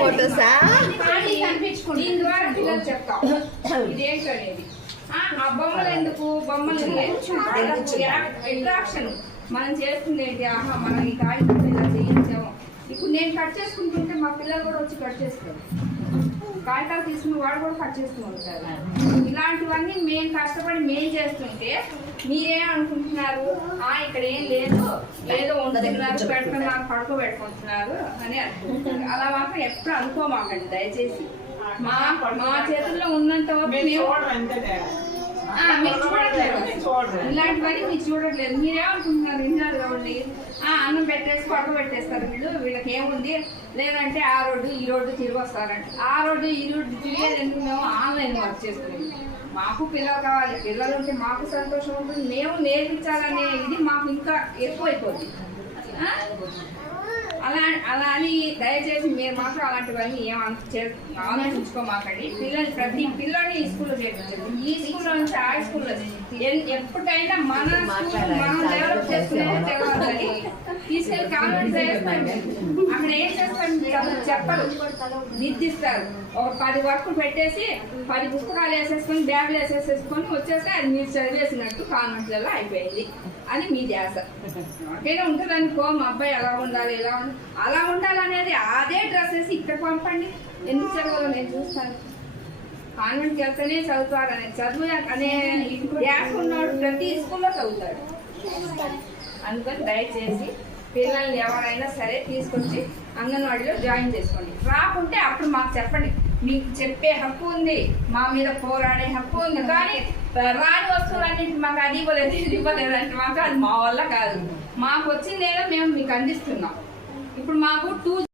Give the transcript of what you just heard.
ఫోటోసా దీని ద్వారా పిల్లలు చెప్తాం ఇదేంటనేది. ఆ బొమ్మలు ఎందుకు, బొమ్మలు అట్రాక్షన్ మనం చేస్తుంది ఏంటి, ఆహా మనం ఈ కాగితం ఇలా చేయించాము. ఇప్పుడు నేను కట్ చేసుకుంటుంటే మా పిల్లలు కూడా వచ్చి కట్ చేస్తారు, కాగితాలు తీసుకుని వాడు కూడా కట్ చేస్తూ ఉంటారు. ఇలాంటివన్నీ మేము కష్టపడి మేము చేస్తుంటే మీరేమనుకుంటున్నారు, ఇక్కడ ఏం లేదు, ఏదో ఉంటున్నారు, పెడుతున్నారు, పడుకోబెట్టుకుంటున్నారు అని అనుకుంటున్నారు. అలా మాత్రం ఎప్పుడు అనుకోమాకండి దయచేసి. మా చేతుల్లో ఉన్నంత వరకు మీరు చూడట్లేదు, ఇలాంటివన్నీ మీరు చూడట్లేదు. మీరేమనుకుంటున్నారు, విన్నారు కాబట్టి అన్నం పెట్టేసి పడుకోబెట్టేస్తారు వీళ్ళకి ఏముంది, లేదంటే ఆ రోడ్డు ఈ రోడ్డు తిరిగి వస్తారంటే ఆ రోడ్డు ఈ రోడ్డు తిరిగేది ఎందుకు, మేము ఆన్లైన్ వర్క్ చేసుకున్నాము. మాకు పిల్లలు కావాలి, పిల్లలు ఉంటే మాకు సంతోషం ఉంటుంది, మేము నేర్పించాలనే ఇది మాకు ఇంకా ఎక్కువైపోతుంది. అలా అని దయచేసి మీరు మాత్రం అలాంటివన్నీ ఆలోచించుకోమాకండి. ప్రతి పిల్లల్ని ఈ స్కూల్లో చేర్పించండి, ఈ స్కూల్లో నుంచి ఆ స్కూల్లో ఎప్పుడైనా మన స్కూల్ మనం డెవలప్ చేసుకునే తెలవాలి. తీసుకెళ్ళి కాన్వెంట్ చేస్తాం, అక్కడ ఏం చేస్తాం చెప్పరు, నిర్దిస్తారు. ఒక 10 వర్కులు పెట్టేసి 10 పుస్తకాలు వేసేసుకొని బ్యాగులు వేసేసేసుకొని వచ్చేస్తే అది మీరు చదివేసినట్టు కాన్వెంట్లలో అయిపోయింది అని మీ ధ్యాస. ఒకేలా ఉంటుంది అనుకో, మా అబ్బాయి ఎలా ఉండాలి, ఎలా ఉండాలి, అలా ఉండాలనేది అదే డ్రెస్ వేసి ఇక్కడ పంపండి, ఎందుకు చదవాలో నేను చూస్తాను. కాన్వెంట్కి వెళ్తేనే చదువుతాడు అనే చదువు అనే ధ్యాస ఉన్నవాడు ప్రతి స్కూల్లో చదువుతాడు. అందుకని దయచేసి పిల్లల్ని ఎవరైనా సరే తీసుకొచ్చి అంగన్వాడీలో జాయిన్ చేసుకోండి. రాకుంటే అప్పుడు మాకు చెప్పండి, మీకు చెప్పే హక్కు ఉంది, మా మీద పోరాడే హక్కు ఉంది. కానీ రాని వస్తువులన్నింటి మాకు అది ఇవ్వలేదు ఇది ఇవ్వలేదు అంటే మాకు అది మా వల్ల కాదు. మాకు వచ్చిందేదో మేము మీకు అందిస్తున్నాం. ఇప్పుడు మాకు 2